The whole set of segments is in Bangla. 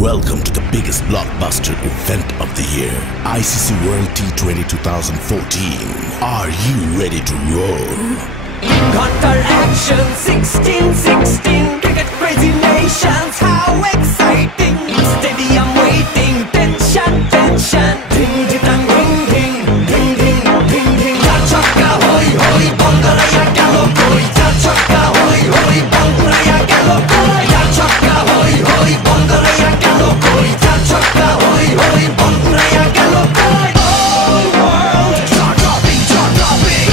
Welcome to the biggest blockbuster event of the year, ICC World T20 2014. Are you ready to roll? Counter action 16-16, cricket crazy nations, how exciting! Stadium waiting, tension, tension. Ding ding dang, ding ding, ding ding, ding ding. Char chakka hoi hoi, banguraya gelo koi. Char chakka hoi hoi, banguraya gelo koi. Char chakka hoi hoi, banguraya gelo koi. Char chakka hoi hoi, banguraya gelo koi. Whole world jaw dropping, jaw dropping.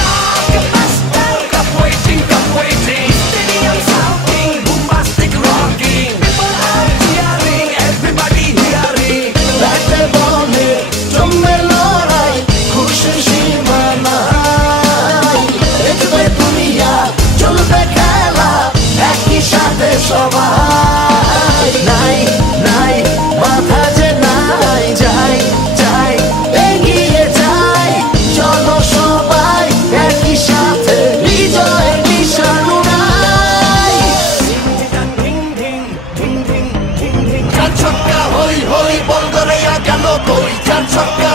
Blockbuster, cup waiting, cup waiting. Stadium shouting, bombastic rocking. People are cheering, everybody hearing. ব্যাটে বলে জমবে লড়াই, খুশির সীমা নাই। দেখবে দুনিয়া, চলবে খেলা, একই সাথে সবাই। নাই নাই মাথা যে নাই, যাই যাই এগিয়ে যাই। চলো সবাই একই সাথে, বিজয় নিশান উড়াই। Ding ding, ding ding, ding ding. চার ছক্কা হই হই, বল গড়াইয়া গেল কই। চার ছক্কা